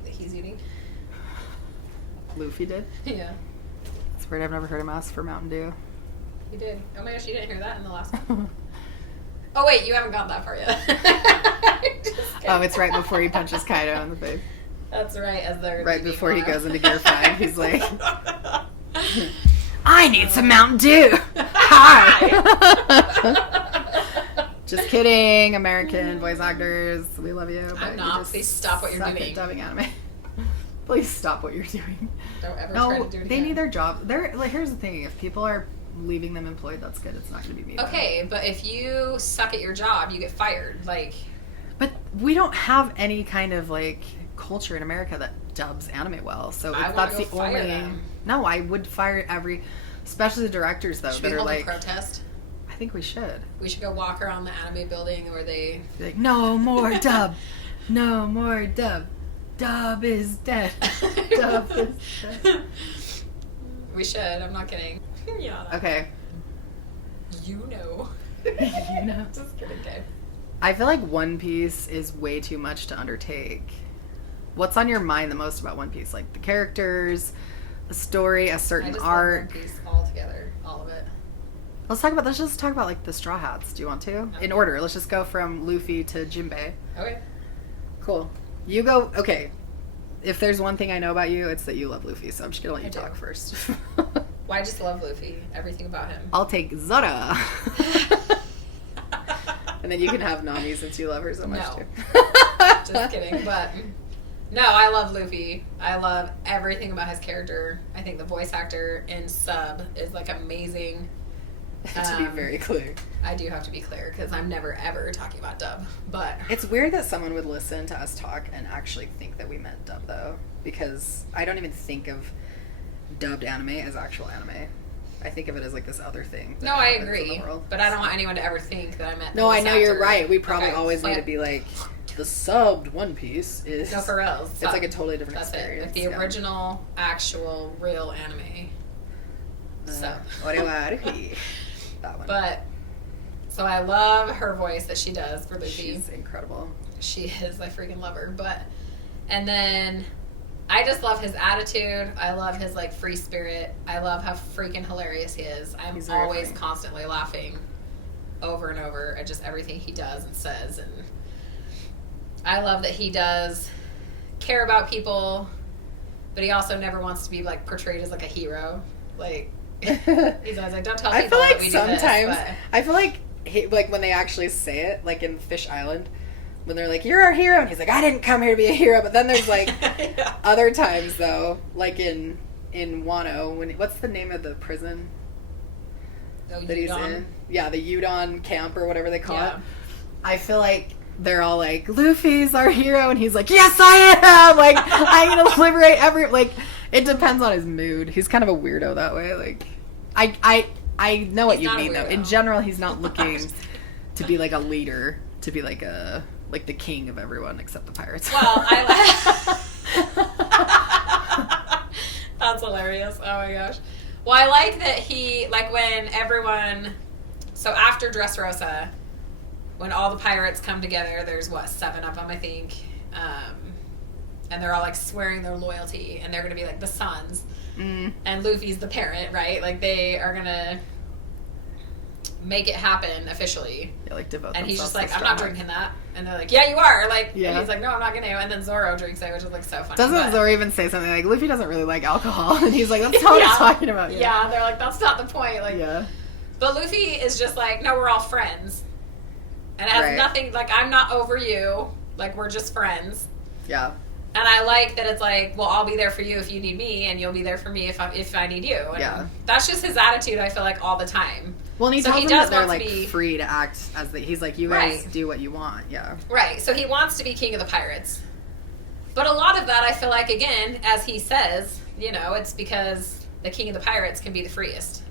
meat that he's eating. Luffy did? Yeah. It's weird. I've never heard him ask for Mountain Dew. He did. Oh my gosh, you didn't hear that in the last one? Oh wait, you haven't gotten that far yet. Oh, it's right before he punches Kaido in the face. That's right, as they're right before he goes into Gear 5. He's like, I need some Mountain Dew. Hi. Just kidding, American voice actors. We love you. I'm not. Please stop what you're doing. Dubbing anime. Please stop what you're doing. Don't ever try to do it again. They need their job. Here's the thing. If people are leaving them employed, that's good. It's not going to be me. Okay, but if you suck at your job, you get fired. But we don't have any kind of culture in America that dubs anime well. So if that's the only them. No, I would fire especially the directors though. Should that we are hold a protest? I think we should. We should go walk around the anime building where they be like, no more dub, no more dub. Dub is dead. Dub is dead. We should. I'm not kidding. Yeah. Okay. You know. You know. Just kidding, okay. I feel like One Piece is way too much to undertake. What's on your mind the most about One Piece? Like the characters, the story, a certain arc. Love One Piece all together, all of it. Let's just talk about the Straw Hats. Do you want to? Okay. In order. Let's just go from Luffy to Jinbei. Okay. Cool. You go. Okay. If there's one thing I know about you, it's that you love Luffy. So I'm just gonna let you talk first. Well, I just love Luffy. Everything about him. I'll take Zara. And then you can have Nami since you love her so much too. Just kidding. But no, I love Luffy. I love everything about his character. I think the voice actor in sub is amazing. To be very clear. I do have to be clear because I'm never ever talking about dub. But it's weird that someone would listen to us talk and actually think that we meant dub though, because I don't even think of dubbed anime as actual anime. I think of it as this other thing. No, I agree. But I don't want anyone to ever think that I meant. No, I know you're right. We probably always need to be the subbed One Piece is. No, for real. It's a totally different experience. It. The original, actual, real anime. Sub. That one. But so I love her voice that she does for Luffy. She's incredible. She is. I freaking love her. And then I just love his attitude. I love his free spirit. I love how freaking hilarious he is. I'm always constantly laughing over and over at just everything he does and says. And I love that he does care about people, but he also never wants to be portrayed as a hero. He's always don't tell people that we do this. I feel like when they actually say it, in Fish Island, when they're you're our hero, and he's I didn't come here to be a hero. But then there's yeah. Other times though, in Wano, what's the name of the prison that he's in? Yeah, the Udon camp or whatever they call it. I feel like they're all Luffy's our hero, and he's yes I am. I'm gonna liberate it depends on his mood. He's kind of a weirdo that way. I know what you mean though. In general, he's not looking to be a leader, to be the king of everyone except the pirates. Well, that's hilarious. Oh my gosh. Well, I like that he when everyone. So after Dressrosa, when all the pirates come together, there's 7 of them, I think. And they're all swearing their loyalty, and they're gonna be the sons, and Luffy's the parent, right? They are gonna make it happen officially. Yeah, devote. And he's just I'm not drinking that, and they're yeah, you are. Yeah. And he's no, I'm not gonna. And then Zoro drinks it, which is so funny. Doesn't Zoro even say something Luffy doesn't really like alcohol, and he's that's not what I'm talking about. Yeah, they're that's not the point. Yeah. But Luffy is just no, we're all friends, and it has nothing. I'm not over you. We're just friends. Yeah. And I like that it's well, I'll be there for you if you need me, and you'll be there for me if I need you. And that's just his attitude, I feel all the time. Well, and he tells them that they're free to act as he's you guys do what you want. Yeah. Right. So he wants to be king of the pirates. But a lot of that, I feel again, as he says, it's because the king of the pirates can be the freest.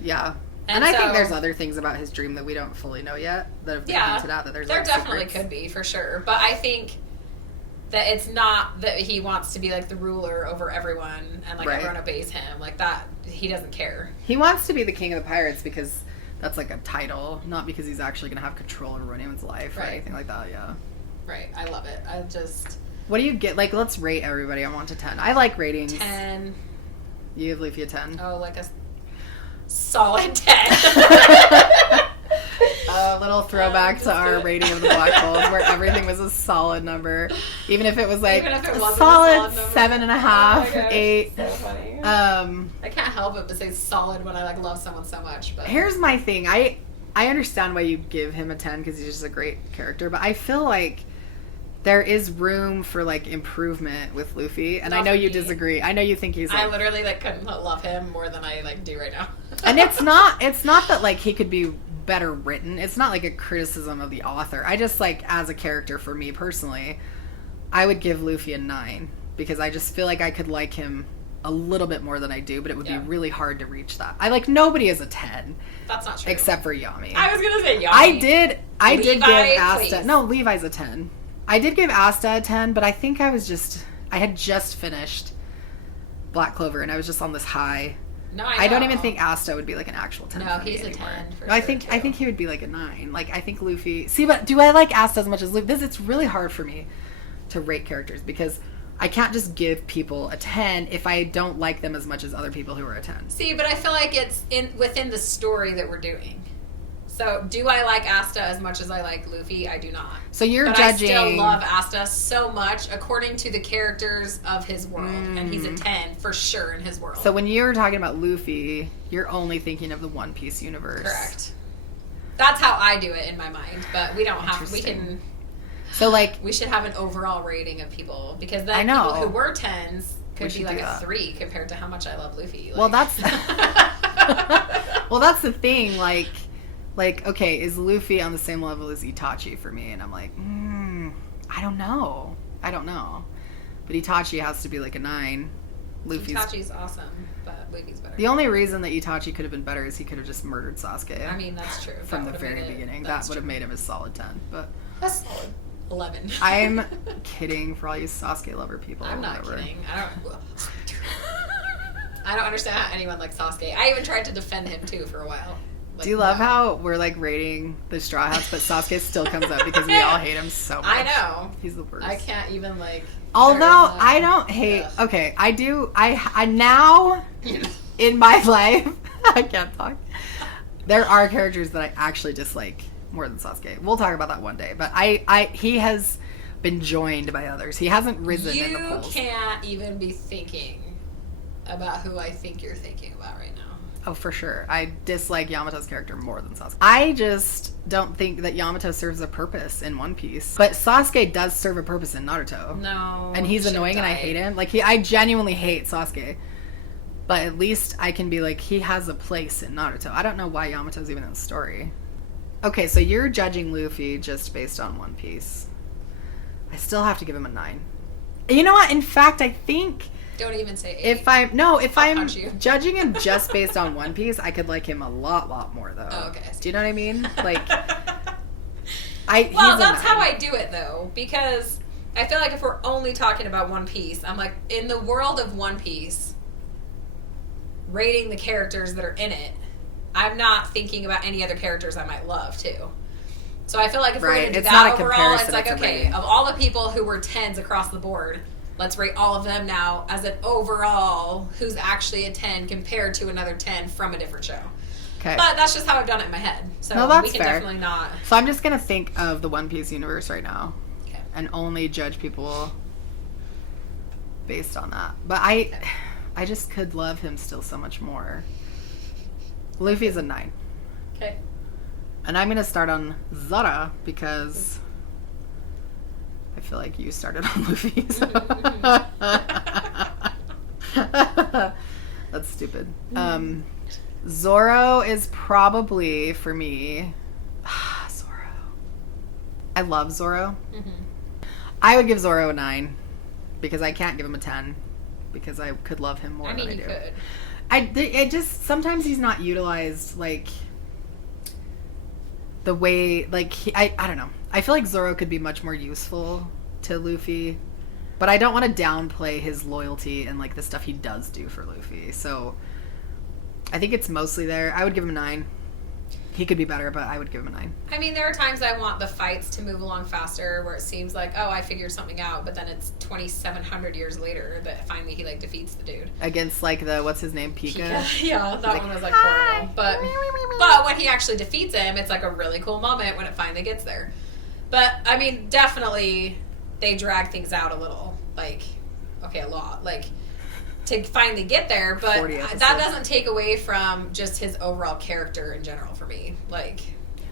Yeah. And I think there's other things about his dream that we don't fully know yet that have been hinted at. That there definitely could be, for sure. But I think that it's not that he wants to be the ruler over everyone and everyone obeys him that. He doesn't care. He wants to be the king of the pirates because that's a title, not because he's actually going to have control over anyone's life or anything like that. Yeah. Right. I love it. What do you get? Like, let's rate everybody on 1 to 10. I like ratings. 10. You give Luffy a 10. Oh, like a solid 10. A little throwback to our rating of the Black Holes, where everything was a solid number, even if it was like a solid 7.5, 8. So funny. I can't help it but say solid when I like love someone so much. But here's my thing: I understand why you give him a 10 because he's just a great character, but I feel like there is room for like improvement with Luffy, and I know you disagree. I know you think he's. I literally like couldn't love him more than I like do right now. And it's not that like he could be better written. It's not like a criticism of the author. I just like, as a character, for me personally, I would give Luffy a 9 because I just feel like I could like him a little bit more than I do, but it would be really hard to reach that. I like nobody is a 10. That's not true. Except for Yami. I was gonna say Yami. I did give Asta. Please. No, Levi's a 10. I did give Asta a 10, but I think I had just finished Black Clover and I was just on this high. No, I don't even think Asta would be like an actual 10. No, he's a 10. For I think he would be like a 9. Like, I think Luffy. See, but do I like Asta as much as Luffy? It's really hard for me to rate characters because I can't just give people a 10 if I don't like them as much as other people who are a 10. See, but I feel like it's within the story that we're doing. So, do I like Asta as much as I like Luffy? I do not. So you're but judging. I still love Asta so much according to the characters of his world, and he's a 10 for sure in his world. So when you're talking about Luffy, you're only thinking of the One Piece universe. Correct. That's how I do it in my mind, but we don't have. We can. So like we should have an overall rating of people because then people who were 10s could be like a 3 compared to how much I love Luffy. Like. Well, that's the thing. Like, okay, is Luffy on the same level as Itachi for me? And I'm like, I don't know. But Itachi has to be like a 9. Itachi's awesome, but Luffy's better. The only reason that Itachi could have been better is he could have just murdered Sasuke. I mean, that's true. From the very beginning. That would have made him a solid 10. But that's solid 11. I'm kidding for all you Sasuke lover people. I'm not kidding. I don't understand how anyone likes Sasuke. I even tried to defend him, too, for a while. Like, do you love how we're like rating the Straw Hats, but Sasuke still comes up because we all hate him so much? I know. He's the worst. I can't even like. Although I don't hate. Okay, I do. I now in my life I can't talk. There are characters that I actually dislike more than Sasuke. We'll talk about that one day. But he has been joined by others. He hasn't risen in the polls. You can't even be thinking about who I think you're thinking about right now. Oh, for sure. I dislike Yamato's character more than Sasuke. I just don't think that Yamato serves a purpose in One Piece. But Sasuke does serve a purpose in Naruto. No. And he's annoying and I hate him. Like, I genuinely hate Sasuke. But at least I can be like, he has a place in Naruto. I don't know why Yamato's even in the story. Okay, so you're judging Luffy just based on One Piece. I still have to give him a 9. You know what? In fact, I think... Don't even say 8. If I'm judging him just based on One Piece, I could like him a lot more though. Oh, okay. Do you know what I mean? Like, well, that's how I do it though, because I feel like if we're only talking about One Piece, I'm like, in the world of One Piece, rating the characters that are in it, I'm not thinking about any other characters I might love too. So I feel like if we're going to do that overall, it's like, okay, of all the people who were 10s across the board, let's rate all of them now as an overall who's actually a 10 compared to another 10 from a different show. Okay. But that's just how I've done it in my head. So no, that's we can fair. Definitely not. So I'm just going to think of the One Piece universe right now. Okay. And only judge people based on that. But I just could love him still so much more. Luffy's a 9. Okay. And I'm going to start on Zara because... I feel like you started on Luffy. So. That's stupid. Zoro is probably, for me... Zoro. I love Zoro. Mm-hmm. I would give Zoro a 9 because I can't give him a 10 because I could love him more than I do. I just... Sometimes he's not utilized, like... the way, like, I don't know. I feel like Zoro could be much more useful to Luffy, but I don't want to downplay his loyalty and, like, the stuff he does do for Luffy. So, I think it's mostly there. I would give him a 9. He could be better, but I would give him a 9. I mean, there are times I want the fights to move along faster where it seems like, oh, I figured something out, but then it's 2,700 years later that finally he, like, defeats the dude. Against, like, the, what's his name, Pika? Yeah, that one was, like, horrible. But when he actually defeats him, it's, like, a really cool moment when it finally gets there. But, I mean, definitely they drag things out a little. Like, okay, a lot. Like, to finally get there, but that doesn't take away from just his overall character in general for me. Like,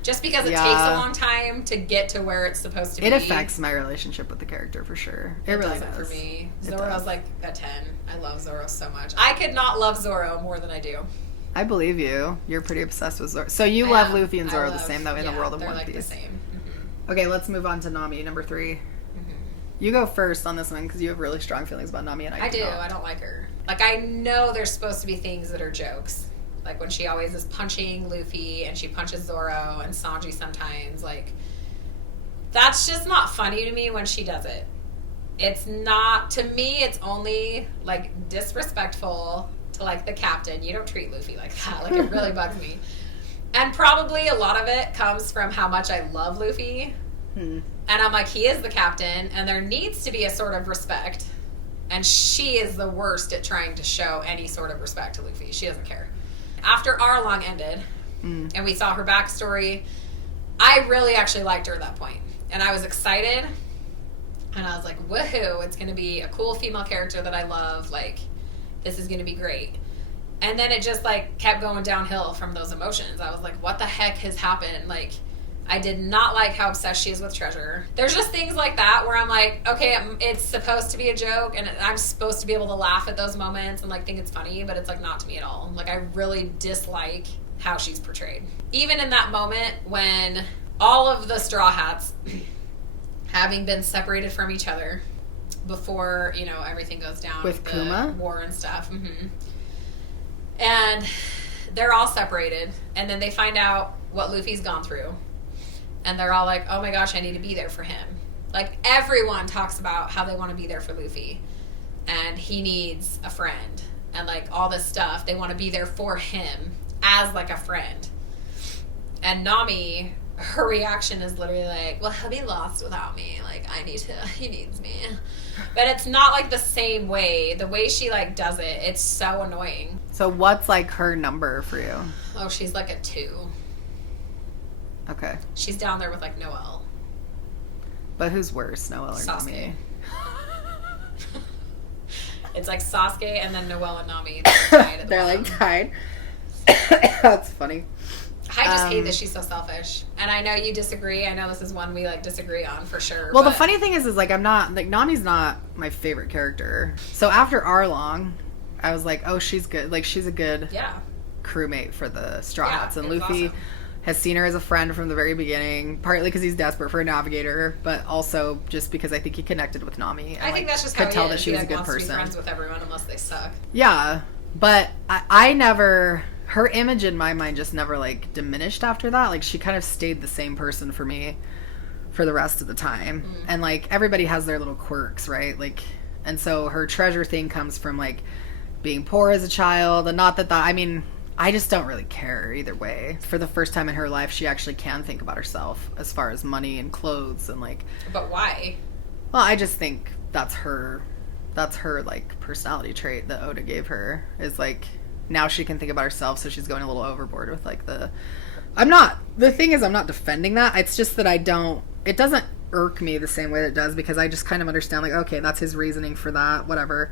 just because it takes a long time to get to where it's supposed to be. It affects my relationship with the character for sure. It really does. For me. Zoro's like a 10. I love Zoro so much. I could not love Zoro more than I do. I believe you. You're pretty obsessed with Zoro. So you love Luffy and Zoro the same, though, in the world of One Piece. They're like the same. Mm-hmm. Okay, let's move on to Nami, number 3. You go first on this one because you have really strong feelings about Nami and I do. I don't like her. Like, I know there's supposed to be things that are jokes. Like, when she always is punching Luffy and she punches Zoro and Sanji sometimes. Like, that's just not funny to me when she does it. It's not, to me, it's only, like, disrespectful to, like, the captain. You don't treat Luffy like that. Like, it really bugs me. And probably a lot of it comes from how much I love Luffy. And I'm like, he is the captain, and there needs to be a sort of respect. And she is the worst at trying to show any sort of respect to Luffy. She doesn't care. After Arlong ended, and we saw her backstory, I really actually liked her at that point. And I was excited. And I was like, woohoo, it's going to be a cool female character that I love. Like, this is going to be great. And then it just, like, kept going downhill from those emotions. I was like, what the heck has happened? Like, I did not like how obsessed she is with Treasure. There's just things like that where I'm like, okay, it's supposed to be a joke, and I'm supposed to be able to laugh at those moments and, like, think it's funny, but it's, like, not to me at all. Like, I really dislike how she's portrayed. Even in that moment when all of the Straw Hats, having been separated from each other before, you know, everything goes down with the Kuma war and stuff. And they're all separated, and then they find out what Luffy's gone through. And they're all like, oh my gosh, I need to be there for him. Like, everyone talks about how they want to be there for Luffy. And he needs a friend. And, like, all this stuff. They want to be there for him as, like, a friend. And Nami, her reaction is literally like, well, he'll be lost without me. Like, he needs me. But it's not, like, the same way. The way she, like, does it, it's so annoying. So what's, like, her number for you? Oh, she's, like, a 2. Okay. She's down there with, like, Noelle. But who's worse, Noelle or Sasuke. Nami? It's like Sasuke and then Noelle and Nami. They're tied at the bottom. Like, tied. That's funny. I just hate that she's so selfish. And I know you disagree. I know this is one we, like, disagree on for sure. Well, the funny thing is like, I'm not, like, Nami's not my favorite character. So after Arlong, I was like, oh, she's good. Like, she's a good crewmate for the Straw Hats. And Luffy has seen her as a friend from the very beginning, partly because he's desperate for a navigator, but also just because I think he connected with Nami. And, I think that's just how he tell is. that she was a good wants person. To be friends with everyone unless they suck. Yeah, but I never, her image in my mind just never, like, diminished after that. Like, she kind of stayed the same person for me for the rest of the time. And, like, everybody has their little quirks, right? Like, and so her treasure thing comes from, like, being poor as a child, and not that I mean, I just don't really care either way. For the first time in her life, she actually can think about herself as far as money and clothes and, like... But why? Well, I just think that's her, like, personality trait that Oda gave her. Is, like, now she can think about herself, so she's going a little overboard with, like, the thing is, I'm not defending that. It's just that it doesn't irk me the same way that it does, because I just kind of understand, like, okay, that's his reasoning for that, whatever.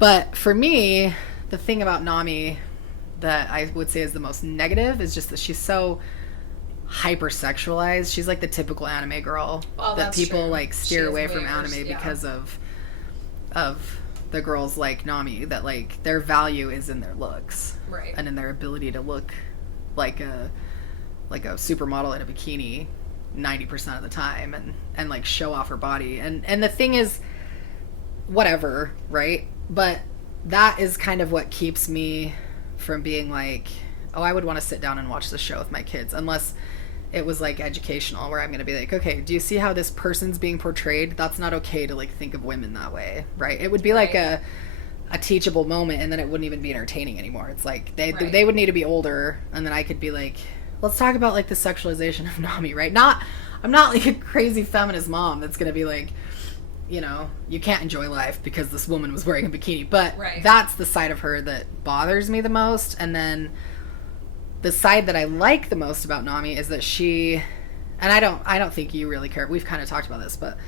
But for me, the thing about Nami that I would say is the most negative is just that she's so hypersexualized. She's like the typical anime girl that people like steer away from anime because of the girls like Nami, that like their value is in their looks, right, and in their ability to look like a supermodel in a bikini 90% of the time, and like show off her body, and the thing is, whatever, right? But that is kind of what keeps me from being like, oh, I would want to sit down and watch this show with my kids, unless it was like educational, where I'm going to be like, okay, do you see how this person's being portrayed? That's not okay to like think of women that way, right? It would be like a teachable moment, and then it wouldn't even be entertaining anymore. It's like they would need to be older, and then I could be like, let's talk about like the sexualization of Nami, right? I'm not like a crazy feminist mom that's gonna be like, you know, you can't enjoy life because this woman was wearing a bikini. But that's the side of her that bothers me the most. And then the side that I like the most about Nami is that she, and I don't think you really care. We've kind of talked about this, but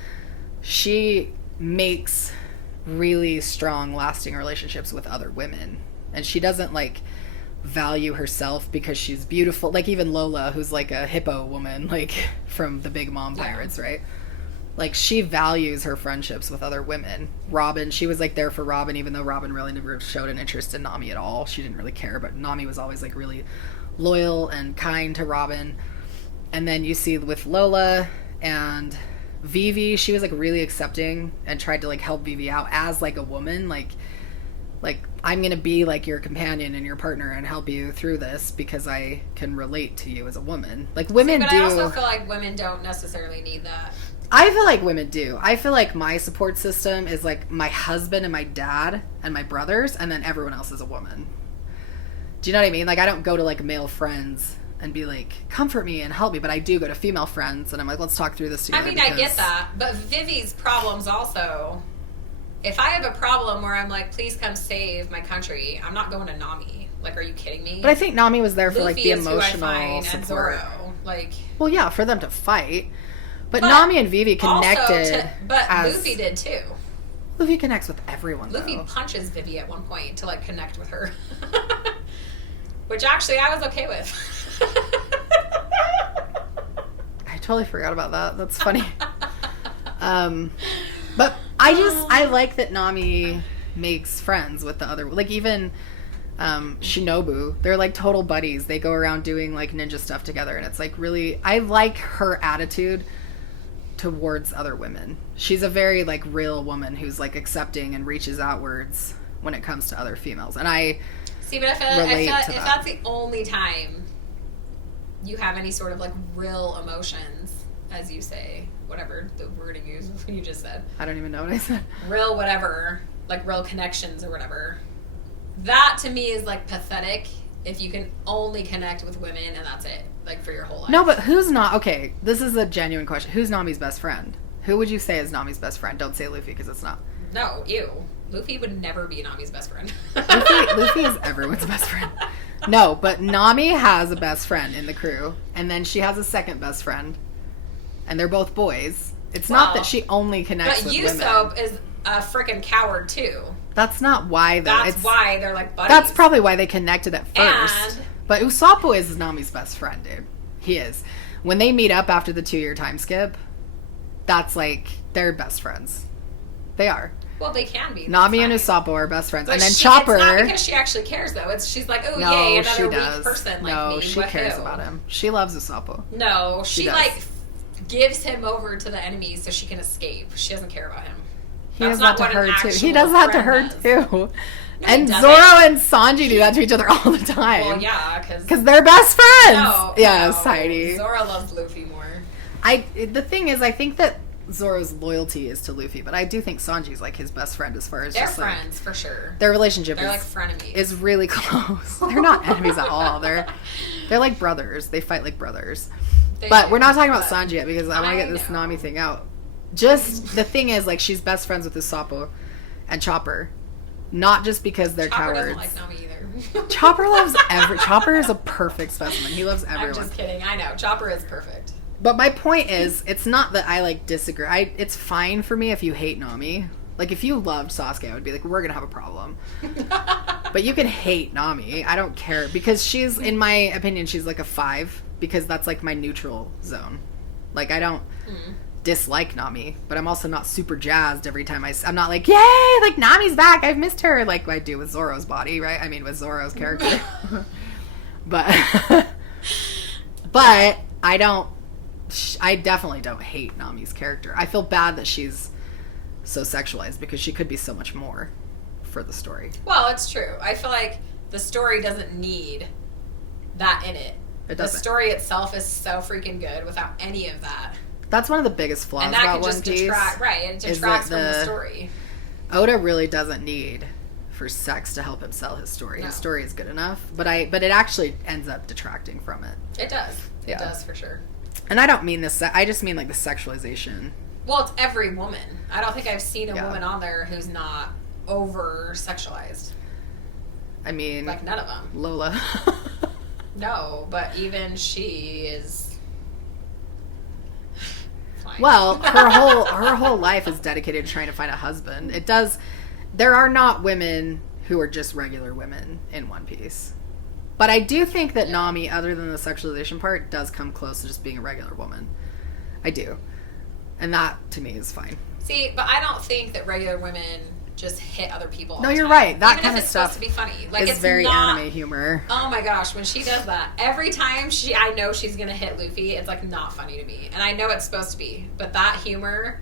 she makes really strong, lasting relationships with other women. And she doesn't like value herself because she's beautiful. Like even Lola, who's like a hippo woman, like from the Big Mom Pirates, right? Like, she values her friendships with other women. Robin, she was, like, there for Robin, even though Robin really never showed an interest in Nami at all. She didn't really care, but Nami was always, like, really loyal and kind to Robin. And then you see with Lola and Vivi, she was, like, really accepting and tried to, like, help Vivi out as, like, a woman. Like I'm gonna be, like, your companion and your partner and help you through this because I can relate to you as a woman. Like, women do... But I also feel like women don't necessarily need that. I feel like women do. I feel like my support system is like my husband and my dad and my brothers, and then everyone else is a woman. Do you know what I mean? Like, I don't go to like male friends and be like, comfort me and help me, but I do go to female friends and I'm like, let's talk through this together. I mean, I get that, but Vivi's problems also, if I have a problem where I'm like, please come save my country, I'm not going to Nami. Like, are you kidding me? But I think Nami was there for Luffy like the is emotional who I find, support. and Zoro. Like, well, yeah, for them to fight. But Nami and Vivi connected. But Luffy did too. Luffy connects with everyone, Luffy though. punches Vivi at one point to like connect with her. Which actually I was okay with. I totally forgot about that. That's funny. But I like that Nami makes friends with the other, like even Shinobu. They're like total buddies. They go around doing like ninja stuff together, and it's like really, I like her attitude towards other women. She's a very like real woman who's like accepting and reaches outwards when it comes to other females. And I see, but I feel if that's the only time you have any sort of like real emotions, as you say, whatever the wording you just said. I don't even know what I said. Real whatever, like real connections or whatever. That to me is like pathetic if you can only connect with women and that's it, like for your whole life. No, but who's not, okay, this is a genuine question. Who's Nami's best friend? Who would you say is Nami's best friend? Don't say Luffy because it's not. No, ew. Luffy would never be Nami's best friend. Luffy is everyone's best friend. No, but Nami has a best friend in the crew, and then she has a second best friend, and they're both boys. It's not that she only connects with women. But Usopp is a freaking coward too. That's not why, though. That's why they're like buddies. That's probably why they connected at first. But Usopp is Nami's best friend, dude. He is. When they meet up after the 2-year time skip, that's like, they're best friends. They are. Well, they can be. Nami and Usopp are best friends. But and then Chopper... It's not because she actually cares, though. She's like, oh, yay, another weak person like me. No, she cares about him. She loves Usopp. No, she like gives him over to the enemies so she can escape. She doesn't care about him. He does that to her, too. He does that to her, too. No, and Zoro and Sanji do that to each other all the time. Well, yeah, because they're best friends. No, yes, Heidi. Zoro loves Luffy more. The thing is, I think that Zoro's loyalty is to Luffy, but I do think Sanji's like his best friend as far as they're just friends like, for sure. Their relationship they're like frenemies. Is really close. They're not enemies at all. They're like brothers. They fight like brothers. But we're not talking about Sanji yet because I want to get this Nami thing out. Just the thing is, like, she's best friends with Usopp and Chopper, not just because they're Chopper cowards. Doesn't like Nami either. Chopper loves Chopper is a perfect specimen. He loves everyone. I'm just kidding. I know Chopper is perfect. But my point is, it's not that I like disagree. It's fine for me if you hate Nami. Like, if you loved Sasuke, I would be like, we're gonna have a problem. But you can hate Nami. I don't care because she's, in my opinion, she's like a 5 because that's like my neutral zone. Like, I don't dislike Nami, but I'm also not super jazzed every time I'm not like, yay, like Nami's back, I've missed her, like I do with Zoro's body, right? I mean, with Zoro's character. but I definitely don't hate Nami's character. I feel bad that she's so sexualized because she could be so much more for the story. Well, it's true. I feel like the story doesn't need that in it. It doesn't. The story itself is so freaking good without any of that. That's one of the biggest flaws about One Piece. It detracts from the story. Oda really doesn't need for sex to help him sell his story. No. His story is good enough, but it actually ends up detracting from it. It does. It does for sure. And I don't mean this. I just mean like the sexualization. Well, it's every woman. I don't think I've seen a woman on there who's not over sexualized. I mean, like none of them. Lola. No, but even she is. Fine. Well, her whole life is dedicated to trying to find a husband. It does. There are not women who are just regular women in One Piece. But I do think that Nami, other than the sexualization part, does come close to just being a regular woman. I do. And that, to me, is fine. See, but I don't think that regular women just hit other people all No, the you're time. right. That Even kind if of it's stuff supposed to be funny. Like, is it's very not, anime humor. Oh my gosh, when she does that, every time I know she's going to hit Luffy, it's like not funny to me. And I know it's supposed to be. But that humor,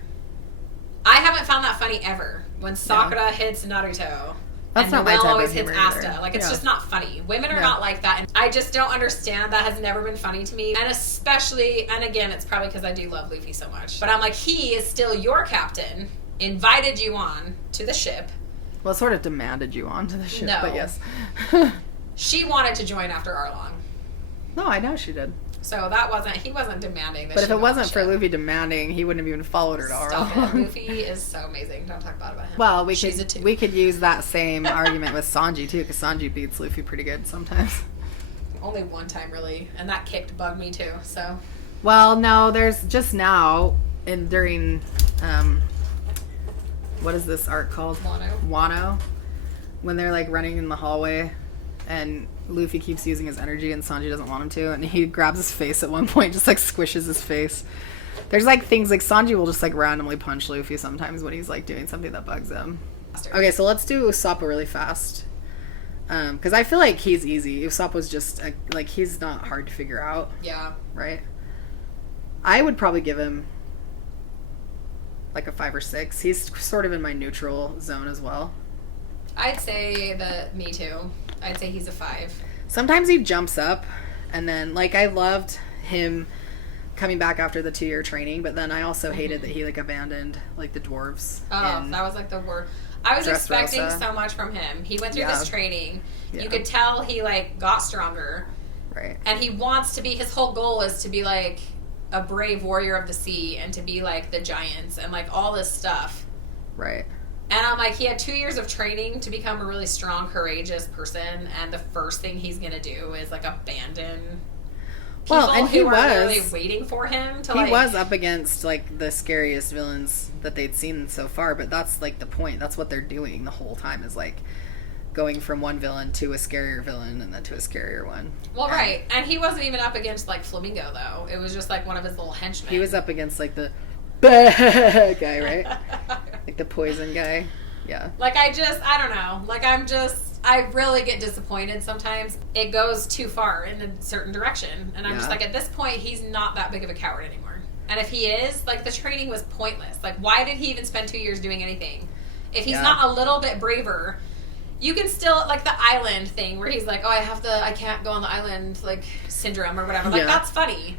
I haven't found that funny ever. When Sakura hits Naruto. That's and not my Noelle type always of hits humor either. Asta. Like, it's just not funny. Women are not like that. And I just don't understand. That has never been funny to me. And especially, and again, it's probably because I do love Luffy so much. But I'm like, he is still your captain, invited you on to the ship. Well, it sort of demanded you onto the ship, but yes. She wanted to join after Arlong. No, I know she did. So he wasn't demanding that. But if it wasn't for Luffy demanding, he wouldn't have even followed her to Stop Arlong. it. Luffy is so amazing. Don't talk bad about him. Well, we could use that same argument with Sanji too, because Sanji beats Luffy pretty good sometimes. Only one time really, and that kicked bugged me too. So. Well, no, there's just now during what is this art called? Wano. When they're like running in the hallway, and Luffy keeps using his energy and Sanji doesn't want him to, and he grabs his face at one point, just like squishes his face. There's like things like Sanji will just like randomly punch Luffy sometimes when he's like doing something that bugs him. Okay, so let's do Usopp really fast. Because I feel like he's easy. Usopp's just like he's not hard to figure out. Yeah. Right? I would probably give him like a 5 or 6. He's sort of in my neutral zone as well. I'd say that me too. I'd say he's a 5. Sometimes he jumps up, and then like I loved him coming back after the 2-year training, but then I also hated that he like abandoned like the dwarves. Oh, that was like the worst. I was expecting so much from him. He went through this training. You could tell he like got stronger. Right. And he wants to be, his whole goal is to be like a brave warrior of the sea and to be like the giants and like all this stuff. Right. And I'm like, he had 2 years of training to become a really strong, courageous person, and the first thing he's gonna do is like abandon people who are literally waiting for him to. He was up against like the scariest villains that they'd seen so far, but that's like the point. That's what they're doing the whole time, is like going from one villain to a scarier villain and then to a scarier one. Well, right, and he wasn't even up against like Flamingo though. It was just like one of his little henchmen. He was up against like the guy, right? Like the poison guy. Yeah. Like I don't know. Like I really get disappointed sometimes. It goes too far in a certain direction. And I'm just like, at this point, he's not that big of a coward anymore. And if he is, like the training was pointless. Like why did he even spend 2 years doing anything? If he's not a little bit braver, you can still, like the island thing where he's like, oh, I can't go on the island, like syndrome or whatever. Like that's funny.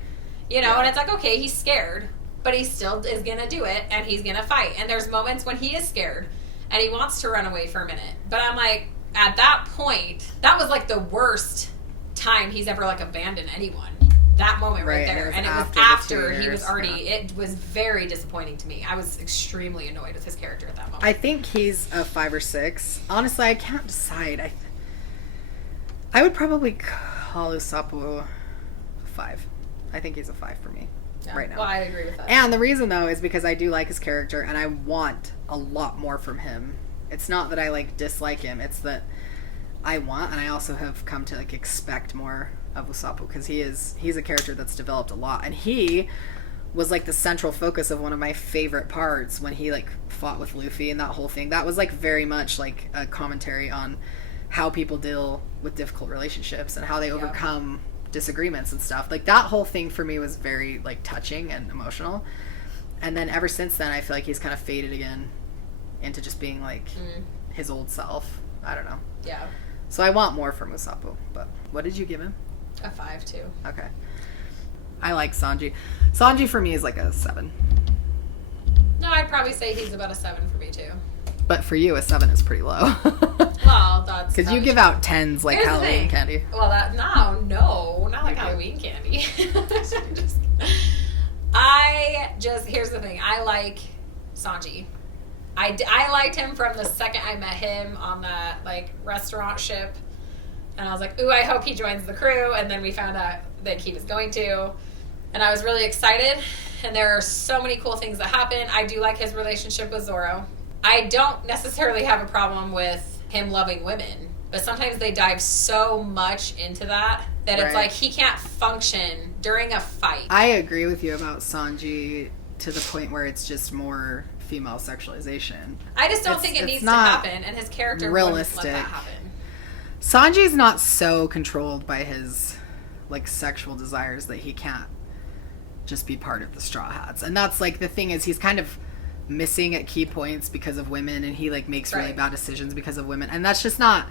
You know, and it's like, okay, he's scared. But he still is going to do it, and he's going to fight. And there's moments when he is scared, and he wants to run away for a minute. But I'm like, at that point, that was like the worst time he's ever like abandoned anyone. That moment right there. And it was after he was already, it was very disappointing to me. I was extremely annoyed with his character at that moment. I think he's a 5 or 6. Honestly, I can't decide. I would probably call Usopp a 5. I think he's a 5 for me. Yeah. Right now. Well, I agree with that. And the reason, though, is because I do like his character, and I want a lot more from him. It's not that I, like, dislike him. It's that I want, and I also have come to, like, expect more of Usopp, because he's a character that's developed a lot. And he was, like, the central focus of one of my favorite parts when he, like, fought with Luffy and that whole thing. That was, like, very much, like, a commentary on how people deal with difficult relationships and how they overcome disagreements and stuff. Like that whole thing for me was very like touching and emotional. And then ever since then I feel like he's kind of faded again into just being like his old self. I don't know. Yeah. So I want more from Usopp. But what did you give him? A 5 too. Okay. I like Sanji. Sanji for me is like a 7. No, I'd probably say he's about a 7 for me too. But for you, a 7 is pretty low. Well, that's... Because you give out 10s like Halloween candy. Well, no, not like Halloween candy. Here's the thing. I like Sanji. I liked him from the second I met him on that, like, restaurant ship. And I was like, ooh, I hope he joins the crew. And then we found out that he was going to. And I was really excited. And there are so many cool things that happen. I do like his relationship with Zoro. I don't necessarily have a problem with him loving women. But sometimes they dive so much into that it's like he can't function during a fight. I agree with you about Sanji to the point where it's just more female sexualization. I just don't think it needs to happen, and his character realistic. Wouldn't let that happen. Sanji's not so controlled by his, like, sexual desires that he can't just be part of the Straw Hats. And that's, like, the thing is he's kind of missing at key points because of women, and he, like, makes really bad decisions because of women. And that's just not...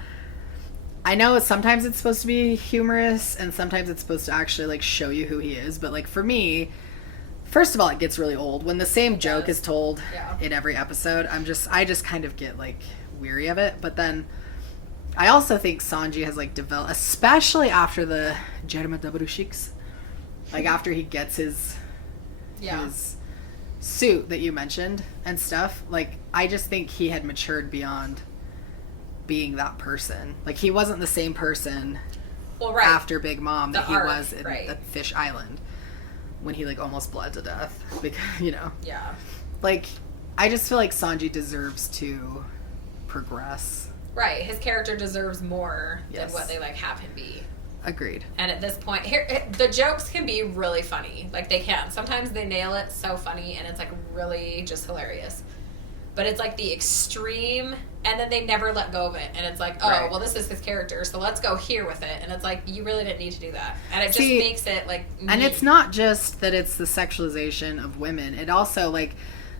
I know sometimes it's supposed to be humorous, and sometimes it's supposed to actually, like, show you who he is. But, like, for me, first of all, it gets really old. When the same joke is told in every episode, I just kind of get, like, weary of it. But then I also think Sanji has, like, developed, especially after the Jerma Dabarushix, like, after he gets his suit that you mentioned and stuff, like, I just think he had matured beyond being that person. Like, he wasn't the same person after Big Mom that he was in the Fish Island when he, like, almost bled to death. Because, you know. Yeah. Like, I just feel like Sanji deserves to progress. Right. His character deserves more than what they, like, have him be. Agreed. And at this point, the jokes can be really funny. Like, they can. Sometimes they nail it so funny, and it's, like, really just hilarious. But it's, like, the extreme, and then they never let go of it. And it's like, oh, well, this is his character, so let's go here with it. And it's like, you really didn't need to do that. And it just makes it, like, neat. And it's not just that it's the sexualization of women. It also, like,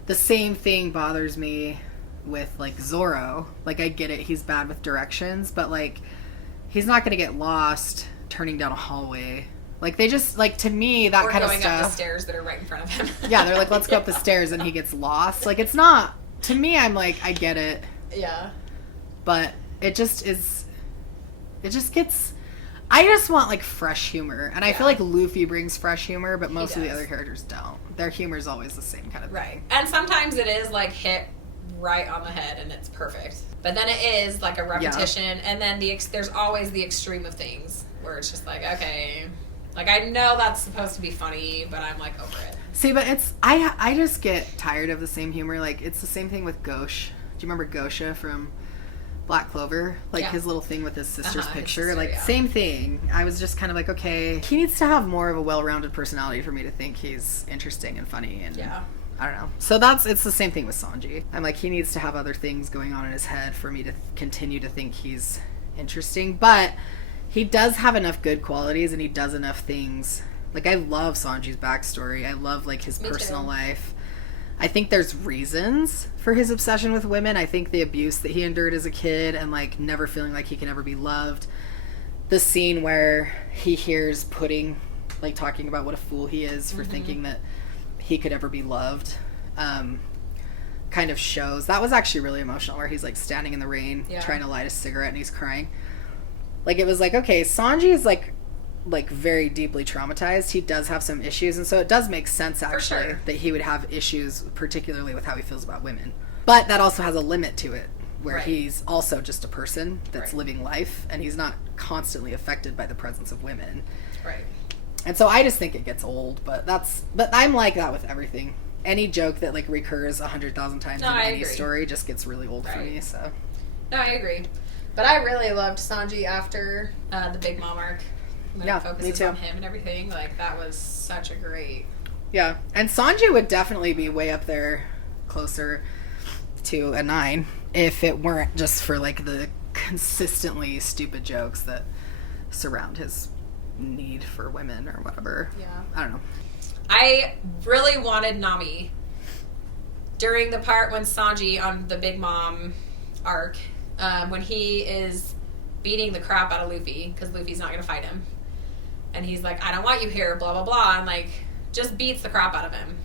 the same thing bothers me with, like, Zoro. Like, I get it, he's bad with directions, but, like, he's not going to get lost turning down a hallway. Like, they just, like, to me, that kind of stuff. Or going up the stairs that are right in front of him. Yeah, they're like, let's go up the stairs, and he gets lost. Like, it's not... To me, I'm like, I get it. Yeah. But it just is... It just gets... I just want, like, fresh humor. And I feel like Luffy brings fresh humor, but most of the other characters don't. Their humor is always the same kind of thing. Right. And sometimes it is, like, hit right on the head, and it's perfect. But then it is, like, a repetition, and then there's always the extreme of things, where it's just like, okay... Like, I know that's supposed to be funny, but I'm, like, over it. See, but it's... I just get tired of the same humor. Like, it's the same thing with Gauche. Do you remember Gosha from Black Clover? Like, his little thing with his sister's picture. His sister, same thing. I was just kind of like, okay, he needs to have more of a well-rounded personality for me to think he's interesting and funny. And I don't know. So it's the same thing with Sanji. I'm like, he needs to have other things going on in his head for me to continue to think he's interesting. But... he does have enough good qualities, and he does enough things. Like, I love Sanji's backstory. I love, like, his personal life. I think there's reasons for his obsession with women. I think the abuse that he endured as a kid and, like, never feeling like he can ever be loved. The scene where he hears Pudding, like, talking about what a fool he is for thinking that he could ever be loved. Kind of shows. That was actually really emotional, where he's, like, standing in the rain trying to light a cigarette and he's crying. Like, it was like, okay, Sanji is, like very deeply traumatized. He does have some issues, and so it does make sense, actually, that he would have issues, particularly with how he feels about women. But that also has a limit to it, where he's also just a person that's living life, and he's not constantly affected by the presence of women. Right. And so I just think it gets old, but I'm like that with everything. Any joke that, like, recurs 100,000 times in any story just gets really old for me, so. No, I agree. But I really loved Sanji after the Big Mom arc. When it focuses on him and everything. Like, that was such a great... Yeah. And Sanji would definitely be way up there, closer to a 9, if it weren't just for, like, the consistently stupid jokes that surround his need for women or whatever. Yeah. I don't know. I really wanted Nami during the part when Sanji, on the Big Mom arc... when he is beating the crap out of Luffy, because Luffy's not going to fight him. And he's like, I don't want you here, blah, blah, blah. And, like, just beats the crap out of him.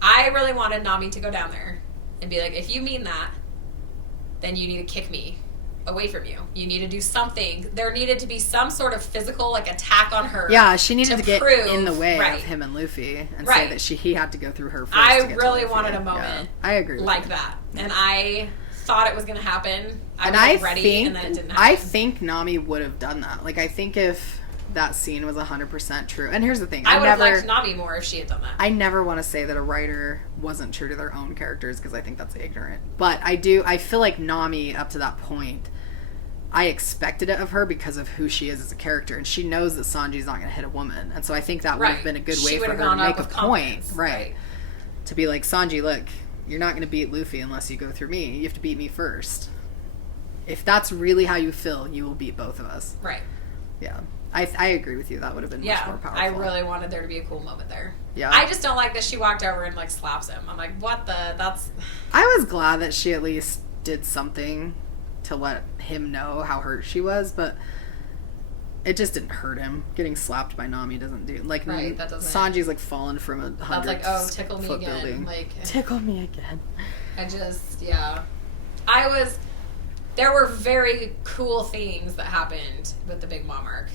I really wanted Nami to go down there and be like, if you mean that, then you need to kick me. away from you. You need to do something. There needed to be some sort of physical, like, attack on her. Yeah, she needed to get prove, in the way right. of him and Luffy and right. say that he had to go through her first. I to get really to Luffy. wanted a moment I agree with like you. that. And I thought it was going to happen. I was ready, and then it didn't happen. I think Nami would have done that. Like, I think if that scene was 100% true. And here's the thing. I would have liked Nami more if she had done that. I never want to say that a writer wasn't true to their own characters because I think that's ignorant. But I feel like Nami, up to that point, I expected it of her because of who she is as a character. And she knows that Sanji's not going to hit a woman. And so I think that would have been a good way for her to make a point. Right. To be like, Sanji, look, you're not going to beat Luffy unless you go through me. You have to beat me first. If that's really how you feel, you will beat both of us. Right. Yeah. I agree with you. That would have been much more powerful. I really wanted there to be a cool moment there. Yeah. I just don't like that she walked over and, like, slaps him. I'm like, what the? That's... I was glad that she at least did something to let him know how hurt she was, but it just didn't hurt him. Getting slapped by Nami doesn't do... Like, right, that doesn't... Sanji's, like, fallen from a 100 That's like, oh, tickle me again. Building. Like, tickle me again. I just, yeah. There were very cool things that happened with the Big Mom arc.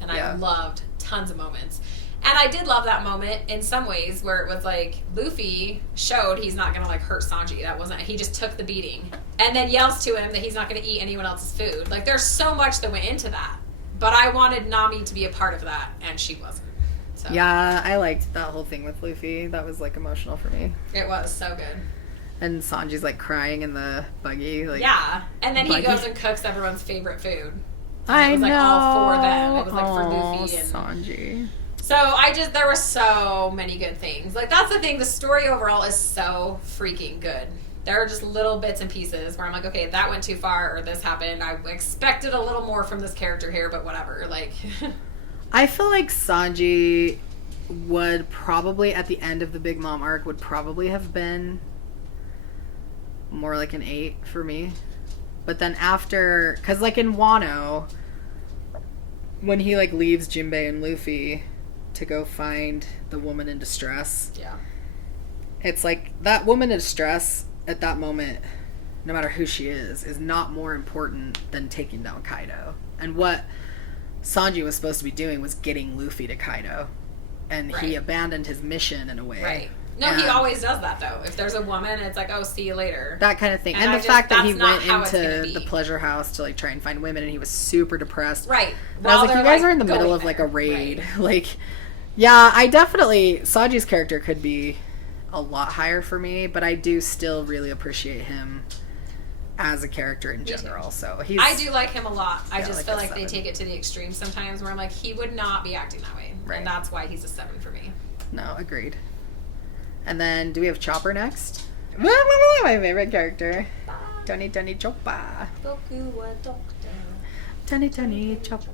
And I loved tons of moments. And I did love that moment in some ways where it was like Luffy showed he's not going to, like, hurt Sanji. That wasn't... He just took the beating. And then yells to him that he's not going to eat anyone else's food. Like, there's so much that went into that. But I wanted Nami to be a part of that, and she wasn't. So. Yeah, I liked that whole thing with Luffy. That was, like, emotional for me. It was so good. And Sanji's, like, crying in the buggy. Like, yeah. And then he goes and cooks everyone's favorite food. I know. It was, like, all for them. It was, like, for Luffy and... Sanji. So, there were so many good things. Like, that's the thing. The story overall is so freaking good. There are just little bits and pieces where I'm like, okay, that went too far, or this happened. I expected a little more from this character here, but whatever. Like, I feel like Sanji would probably, at the end of the Big Mom arc, would probably have been more like an 8 for me. But then after, because, like, in Wano, when he, like, leaves Jinbei and Luffy to go find the woman in distress, it's like that woman in distress at that moment, no matter who she is not more important than taking down Kaido. And what Sanji was supposed to be doing was getting Luffy to Kaido. And he abandoned his mission in a way. Right. No, he always does that, though. If there's a woman, it's like, oh, see you later. That kind of thing. And the fact that he went into the pleasure house to, like, try and find women, and he was super depressed. Right. And I was like, you guys are in the middle of, like, a raid. Right. Like, yeah, I definitely... Sanji's character could be a lot higher for me, but I do still really appreciate him as a character in general. So I do like him a lot. I just feel like they take it to the extreme sometimes, where I'm like, he would not be acting that way. Right. And that's why he's a 7 for me. No, agreed. And then, do we have Chopper next? My favorite character. Tony Chopper. Goku wa doctor. Tony Chopper.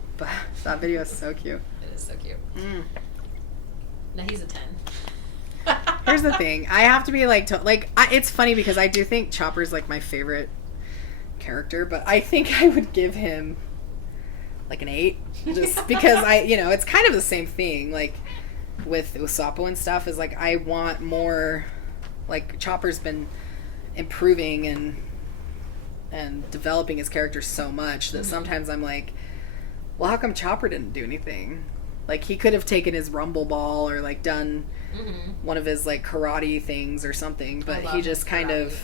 That video is so cute. It is so cute. No, he's a 10. Here's the thing. I have to be like... it's funny because I do think Chopper's, like, my favorite character, but I think I would give him, like, an 8. Just because it's kind of the same thing, like... with Usopp and stuff, is like I want more. Like, Chopper's been improving and developing his character so much that sometimes I'm like, well, how come Chopper didn't do anything? Like, he could have taken his rumble ball or, like, done one of his, like, karate things or something, but he just kind of...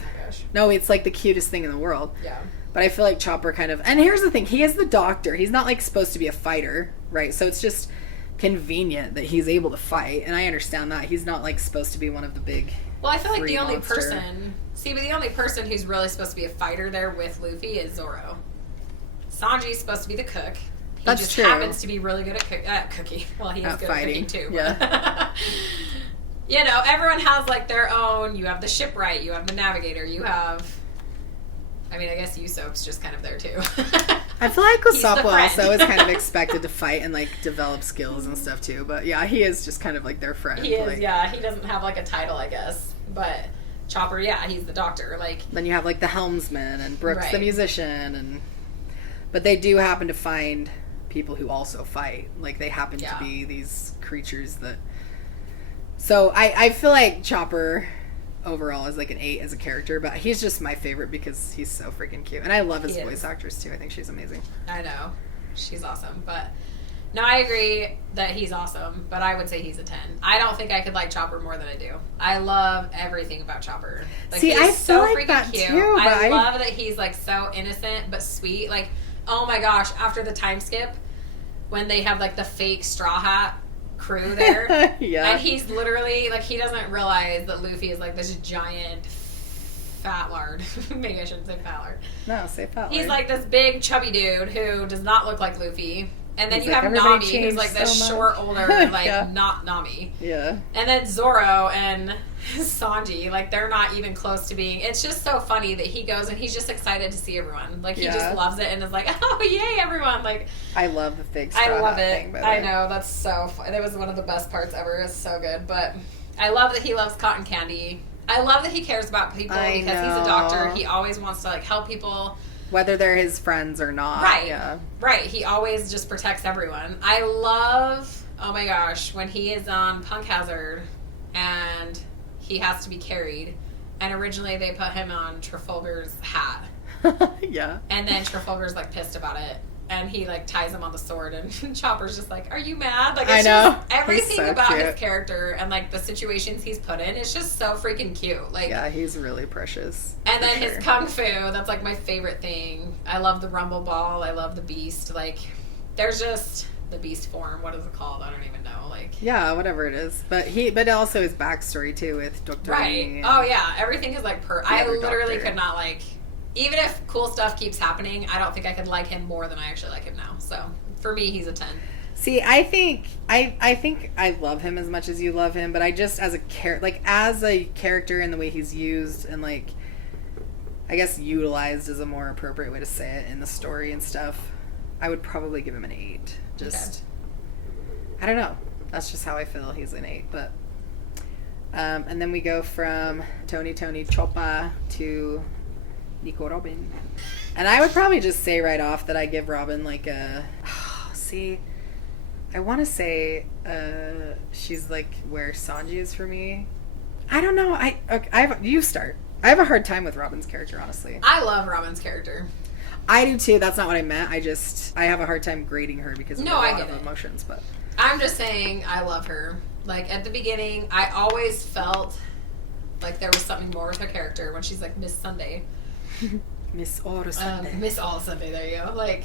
No, it's, like, the cutest thing in the world. Yeah. But I feel like Chopper kind of... And here's the thing. He is the doctor. He's not, like, supposed to be a fighter, right? So it's just convenient that he's able to fight, and I understand that. He's not, like, supposed to be one of the big... Well, I feel like the only person... See, but the only person who's really supposed to be a fighter there with Luffy is Zoro. Sanji's supposed to be the cook. He That's just true. happens to be really good at cooking. Well, he is good fighting. at cooking, too. Yeah. Everyone has, like, their own... You have the shipwright, you have the navigator, you have... I mean, I guess Usopp's just kind of there, too. I feel like Usopp also is kind of expected to fight and, like, develop skills and stuff, too. But, yeah, he is just kind of, like, their friend. He is, yeah. He doesn't have, like, a title, I guess. But Chopper, yeah, he's the doctor. Like, then you have, like, the helmsman and Brooks the musician. But they do happen to find people who also fight. Like, they happen to be these creatures that... So, I feel like Chopper... overall is like an 8 as a character, but he's just my favorite because he's so freaking cute. And I love his voice actress too. I think she's amazing. I know. She's awesome. But no, I agree that he's awesome, but I would say he's a 10. I don't think I could like Chopper more than I do. I love everything about Chopper. Like, see, I feel like freaking that cute. too. But I love that he's like so innocent but sweet. Like, oh my gosh, after the time skip, when they have like the fake straw hat crew there, yeah, and he's literally like, he doesn't realize that Luffy is like this giant fat lard. Maybe I shouldn't say fat lard. No, say fat lard. He's like this big chubby dude who does not look like Luffy. And then he's you like, have Nami, who's like this so short, older, like, yeah. not Nami. Yeah. And then Zoro and Sanji, like, they're not even close to being... It's just so funny that he goes and he's just excited to see everyone. Like, he just loves it and is like, oh, yay, everyone. Like, I love the fake straw I love it. Thing, I know, that's so fun. That was one of the best parts ever. It's so good. But I love that he loves cotton candy. I love that he cares about people because he's a doctor. He always wants to, like, help people... Whether they're his friends or not. Right. Yeah. Right. He always just protects everyone. I love, oh my gosh, when he is on Punk Hazard and he has to be carried. And originally they put him on Trafalgar's hat. Yeah. And then Trafalgar's like pissed about it. And he like ties him on the sword and Chopper's just like, are you mad? Like, it's just everything so about his character and like the situations he's put in, it's just so freaking cute. Like, yeah, he's really precious. And then his kung fu, that's like my favorite thing. I love the rumble ball. I love the beast. Like, there's just the beast form. What is it called? I don't even know. Like, yeah, whatever it is. But also his backstory too with Dr. Right. Oh yeah, everything is like I literally could not like. Even if cool stuff keeps happening, I don't think I could like him more than I actually like him now. So for me, he's a 10. See, I think I love him as much as you love him, but I just as a character and the way he's used and like I guess utilized is a more appropriate way to say it in the story and stuff, I would probably give him an 8. Just I don't know. That's just how I feel. He's an 8, but and then we go from Tony Choppa to Nico Robin. And I would probably just say right off that I give Robin like a... see, I want to say she's like where Sanji is for me. I don't know. You start. I have a hard time with Robin's character, honestly. I love Robin's character. I do too. That's not what I meant. I have a hard time grading her because of a lot of emotions. But I'm just saying I love her. Like, at the beginning, I always felt like there was something more with her character when she's like Miss Sunday. Miss All Sunday. Miss All Sunday, there you go. Like,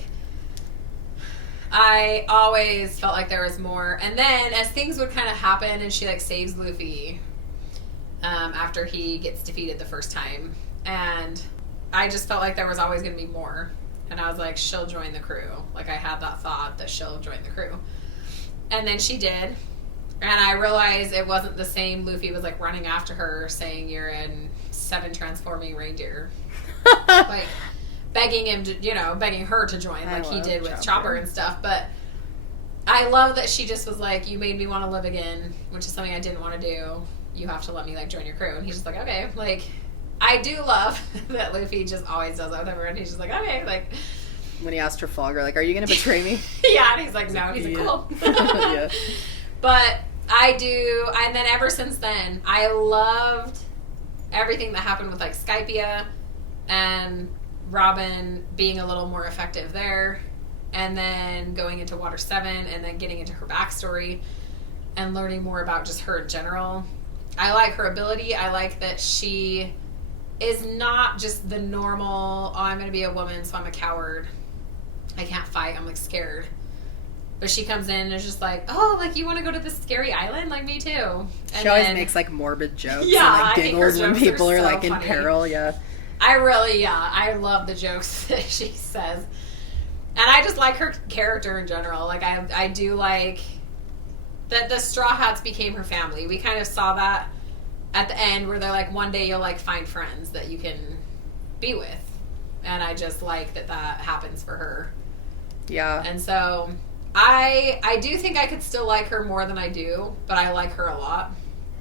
I always felt like there was more. And then as things would kind of happen and she like saves Luffy after he gets defeated the first time. And I just felt like there was always going to be more. And I was like, she'll join the crew. Like, I had that thought that she'll join the crew. And then she did. And I realized it wasn't the same Luffy was like running after her saying you're in 7 transforming reindeer. Like begging him to, begging her to join like he did with Chopper and stuff. But I love that she just was like, you made me want to live again, which is something I didn't want to do. You have to let me like join your crew. And he's just like, okay. Like, I do love that Luffy just always does that with everyone. He's just like, okay. Like, when he asked Trafalgar, like, are you going to betray me? Yeah, and he's like, no. And he's like, cool. Yeah. But I do, and then ever since then, I loved everything that happened with like Skypia and Robin being a little more effective there, and then going into Water 7 and then getting into her backstory and learning more about just her in general. I like her ability. I like that she is not just the normal, oh, I'm going to be a woman, so I'm a coward. I can't fight. I'm like scared. But she comes in and is just like, oh, like, you want to go to this scary island? Like, me too. And she always makes, like, morbid jokes and, like, I giggles when people are, like, funny. in peril, yeah. I love the jokes that she says. And I just like her character in general. Like, I do like that the Straw Hats became her family. We kind of saw that at the end where they're like, one day you'll, like, find friends that you can be with. And I just like that happens for her. Yeah. And so... I do think I could still like her more than I do, but I like her a lot.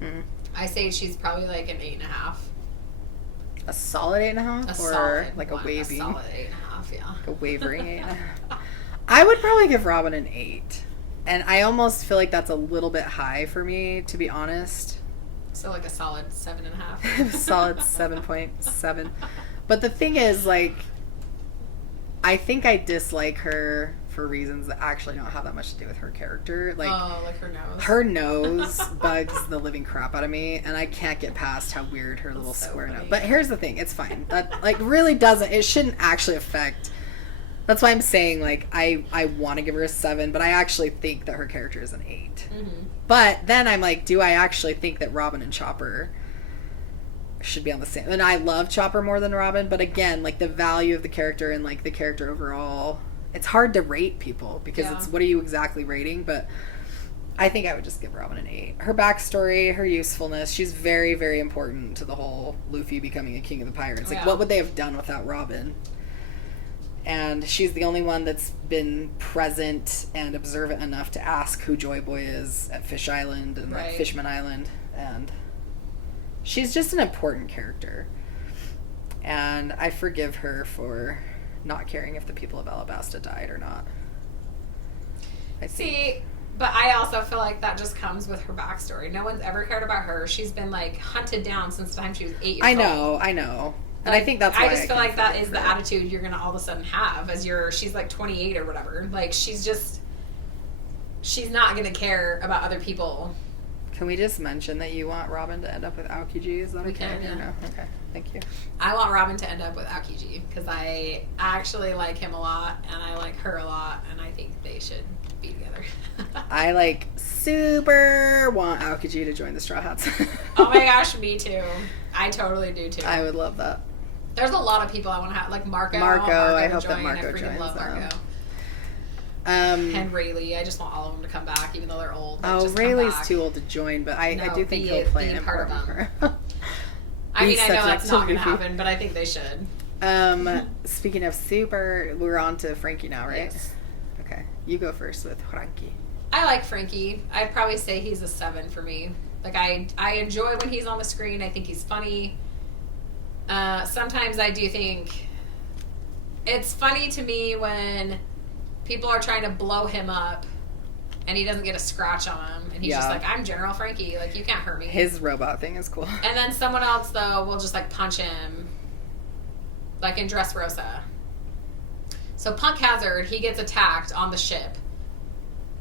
Mm. I say she's probably like an 8.5. A solid 8.5? Or like a waving? A solid 8.5, yeah. Like a wavering 8.5. I would probably give Robin an 8. And I almost feel like that's a little bit high for me, to be honest. So like a solid 7.5. Solid 7.7. But the thing is, like, I think I dislike her for reasons that actually don't have that much to do with her character. Like, like her nose. Her nose bugs the living crap out of me, and I can't get past how weird her little so square funny. nose. But here's the thing, it's fine. That like really doesn't. It shouldn't actually affect. That's why I'm saying like I want to give her a 7, but I actually think that her character is an 8. Mm-hmm. But then I'm like, do I actually think that Robin and Chopper should be on the same? And I love Chopper more than Robin, but again, like the value of the character and like the character overall, it's hard to rate people because it's what are you exactly rating? But I think I would just give Robin an 8. Her backstory, her usefulness, she's very, very important to the whole Luffy becoming a king of the pirates. Like, what would they have done without Robin? And she's the only one that's been present and observant enough to ask who Joy Boy is at Fish Island and at Fishman Island. And she's just an important character. And I forgive her for not caring if the people of Alabasta died or not. See, but I also feel like that just comes with her backstory. No one's ever cared about her. She's been, like, hunted down since the time she was 8 years old. I know. And I think that's why I just feel like that is the attitude you're going to all of a sudden have as she's like 28 or whatever. Like, she's not going to care about other people. Can we just mention that you want Robin to end up with Aokiji? Is that we okay? Can, yeah. No? Okay, thank you. I want Robin to end up with Aokiji because I actually like him a lot and I like her a lot and I think they should be together. I like super want Aokiji to join the Straw Hats. Oh my gosh, me too. I totally do too. I would love that. There's a lot of people I want to have, like Marco. I hope join. that Marco I freaking joins. love Marco. And Rayleigh. I just want all of them to come back, even though they're old. Rayleigh's too old to join, but I do think he'll play an important part. I mean, I know that's not going to happen, but I think they should. Speaking of super, we're on to Frankie now, right? Yes. Okay, you go first with Frankie. I like Frankie. I'd probably say he's a 7 for me. Like, I enjoy when he's on the screen. I think he's funny. Sometimes I do think it's funny to me when people are trying to blow him up and he doesn't get a scratch on him and he's just like, I'm General Frankie, like, you can't hurt me. His robot thing is cool. And then someone else though will just like punch him, like in Dressrosa. So Punk Hazard, he gets attacked on the ship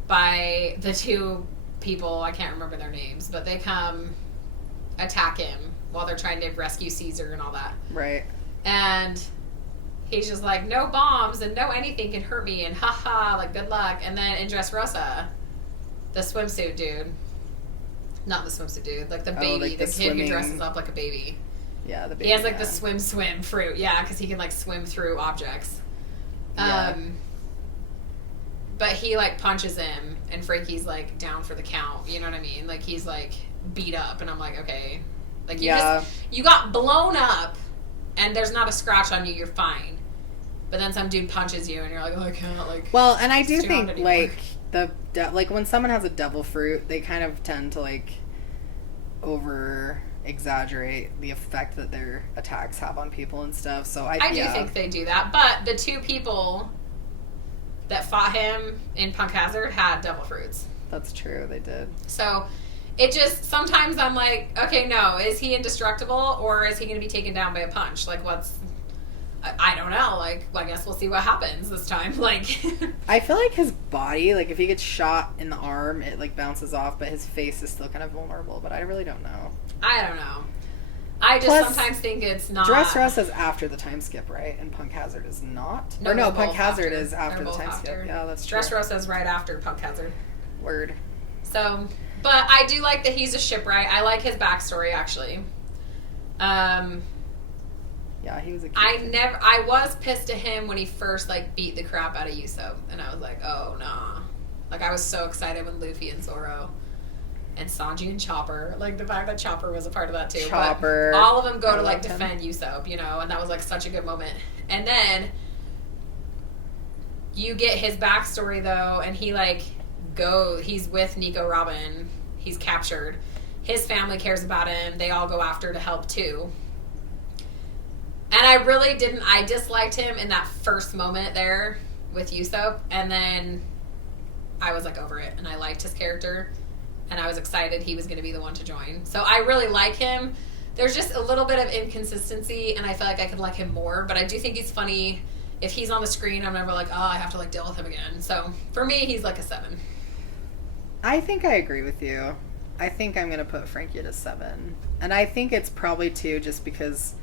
by the 2 people, I can't remember their names, but they come attack him while they're trying to rescue Caesar and all that. Right. And he's just like, no bombs and no anything can hurt me and haha, like, good luck. And then in Dressrosa, the swimsuit dude, not the swimsuit dude, like the baby, like the kid who dresses up like a baby. Yeah, the baby. He has like the swim fruit, yeah, because he can like swim through objects. Yeah. But he like punches him and Frankie's like down for the count, you know what I mean? Like, he's like beat up and I'm like, okay. Like, you got blown up and there's not a scratch on you, you're fine. But then some dude punches you and you're like, oh, I can't, like... Well, and I do think, like, like, when someone has a devil fruit, they kind of tend to, like, over-exaggerate the effect that their attacks have on people and stuff, so I do think they do that, but the 2 people that fought him in Punk Hazard had devil fruits. That's true, they did. So... it just, sometimes I'm like, okay, no, is he indestructible or is he going to be taken down by a punch? Like, I don't know. Like, well, I guess we'll see what happens this time. Like, I feel like his body, like, if he gets shot in the arm, it, like, bounces off, but his face is still kind of vulnerable, but I really don't know. I don't know. I just sometimes think it's not. Dressrosa is after the time skip, right? And Punk Hazard is not? No, Punk Hazard is after the time skip. Yeah, that's true. Dressrosa is right after Punk Hazard. Word. So... but I do like that he's a shipwright. I like his backstory, actually. Yeah, he was a kid. I was pissed at him when he first, like, beat the crap out of Usopp. And I was like, oh, nah. Like, I was so excited when Luffy and Zoro and Sanji and Chopper, like, the fact that Chopper was a part of that, too. Chopper. But all of them go to, like, defend Usopp, you know, and that was, like, such a good moment. And then you get his backstory, though, and he, like... he's with Nico Robin. He's captured. His family cares about him. They all go after to help too. And I disliked him in that first moment there with Usopp, and then I was like over it and I liked his character. and I was excited he was going to be the one to join. So I really like him. There's just a little bit of inconsistency, and I feel like I could like him more, but I do think he's funny. If he's on the screen, I'm never like, oh, I have to like deal with him again. So for me, he's like a 7. I think I agree with you. I think I'm going to put Frankie at a 7. And I think it's probably too just because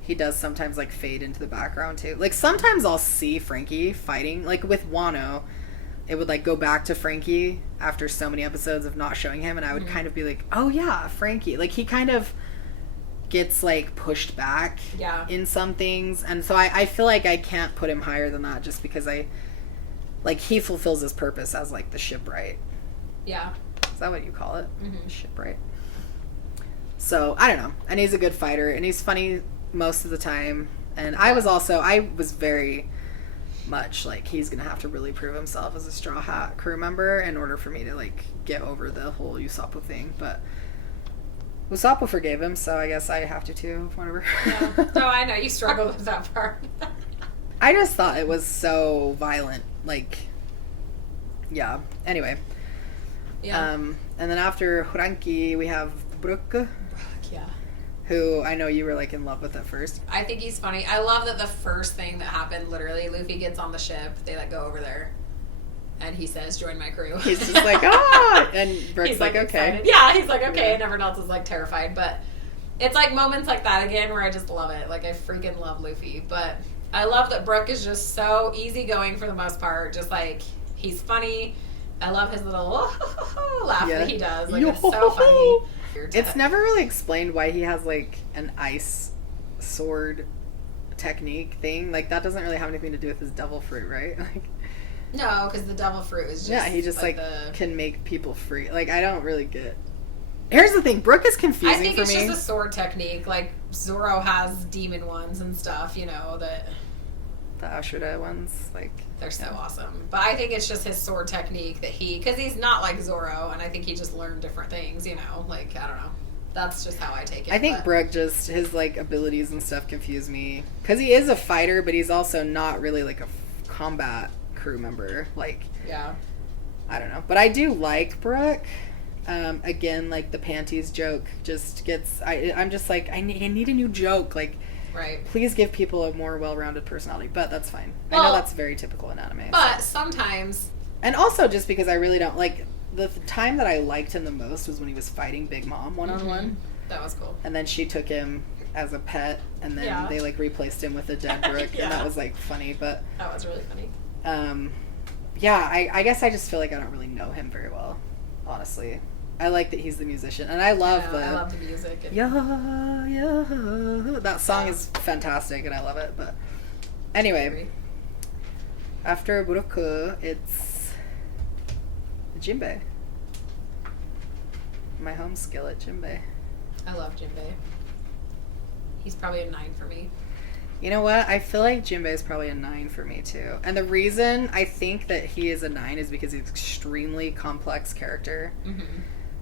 he does sometimes like fade into the background too. Like sometimes I'll see Frankie fighting, like with Wano. It would like go back to Frankie after so many episodes of not showing him, and I would kind of be like, oh yeah, Frankie. Like he kind of gets like pushed back in some things, and so I feel like I can't put him higher than that just because he fulfills his purpose as like the shipwright. Yeah. Is that what you call it? Shipwright. So I don't know. And he's a good fighter, and he's funny most of the time. And I was very much like, he's gonna have to really prove himself as a Straw Hat crew member in order for me to like get over the whole Usopp thing. But Usopp forgave him, so I guess I have to too. Whatever. Yeah. Oh, I know you struggled with that part. I just thought it was so violent. Like, yeah. Anyway. Yeah. And then after Frankie, we have Brook. Yeah. Who I know you were like in love with at first. I think he's funny. I love that the first thing that happened, literally, Luffy gets on the ship, they like go over there, and he says, join my crew. He's just like, ah! And Brook's he's like okay. Excited. Yeah, he's like, okay, and everyone else is like terrified. But it's like moments like that again where I just love it. Like I freaking love Luffy. But I love that Brook is just so easygoing for the most part. Just like, he's funny. I love his little laugh that he does. Like it's so funny. It's never really explained why he has like an ice sword technique thing. Like that doesn't really have anything to do with his devil fruit, right? Like, no, because the devil fruit is just he just like can make people free. Like I don't really get. Here's the thing, Brook is confusing for me. I think it's just a sword technique. Like Zoro has demon ones and stuff, you know, that the Ashura ones, like they're so awesome. But I think it's just his sword technique that because he's not like Zoro, and I think he just learned different things, you know. Like I don't know. That's just how I take it. I think Brook just his like abilities and stuff confuse me because he is a fighter, but he's also not really like a combat crew member. Like I don't know, but I do like Brook. Again, like the panties joke just gets. I'm just like I need a new joke. Like. Right. Please give people a more well-rounded personality, but that's fine. Well, I know that's very typical in anime. But sometimes... And also just because I really don't... Like, the time that I liked him the most was when he was fighting Big Mom one-on-one. That was cool. And then she took him as a pet, and then they, like, replaced him with a dead Brook, and that was, like, funny, but... That was really funny. Yeah, I guess I just feel like I don't really know him very well, honestly. I like that he's the musician, and I love the music. And that song is fantastic, and I love it. But anyway, after Buroku, it's Jinbei. My home skillet, Jinbei. I love Jinbei. He's probably a 9 for me. You know what? I feel like Jinbei is probably a 9 for me too, and the reason I think that he is a 9 is because he's an extremely complex character.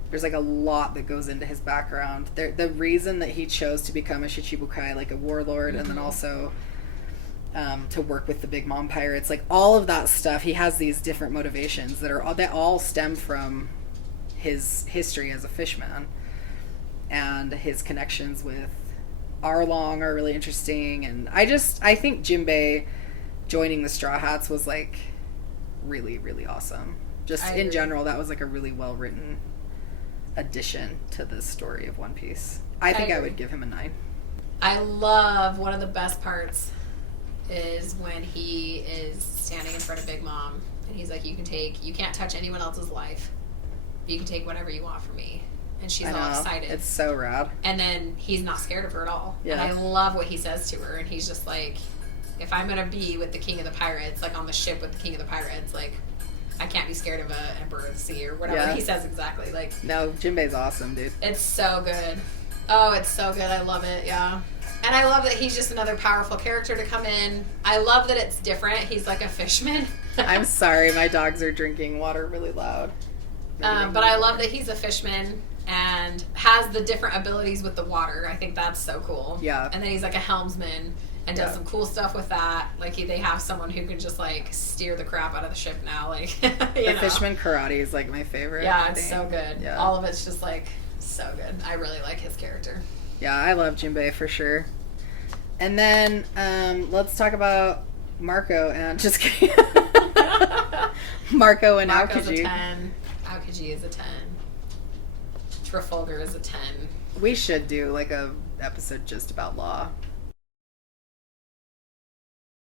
There's like a lot that goes into his background. The reason that he chose to become a Shichibukai, like a warlord, and then also to work with the Big Mom pirates, like all of that stuff, he has these different motivations that all stem from his history as a fishman, and his connections with Arlong are really interesting. And I think Jinbei joining the Straw Hats was like really, really awesome. Just in general, that was like a really well written addition to the story of One Piece. I think I would give him a 9. I love one of the best parts is when he is standing in front of Big Mom and he's like, you can't touch anyone else's life, but you can take whatever you want from me. And she's all excited. It's so rad. And then he's not scared of her at all. Yeah. And I love what he says to her, and he's just like, if I'm gonna be with the King of the Pirates, like on the ship with the King of the Pirates, like I can't be scared of a Emperor of the Sea or whatever he says exactly. Like, no, Jinbei's awesome, dude. It's so good. Oh, it's so good. I love it. Yeah. And I love that he's just another powerful character to come in. I love that it's different. He's like a fishman. I'm sorry, my dogs are drinking water really loud. But I love that he's a fishman and has the different abilities with the water. I think that's so cool. Yeah. And then he's like a helmsman. and does some cool stuff with that. Like they have someone who can just like steer the crap out of the ship now. Like the Fishman karate is like my favorite. Yeah, it's so good. Yeah. All of it's just like so good. I really like his character. Yeah, I love Jinbei for sure. And then let's talk about Marco and just kidding. Marco's Aokiji. a 10. Aokiji is a 10. Trafalgar is a 10. We should do like a episode just about law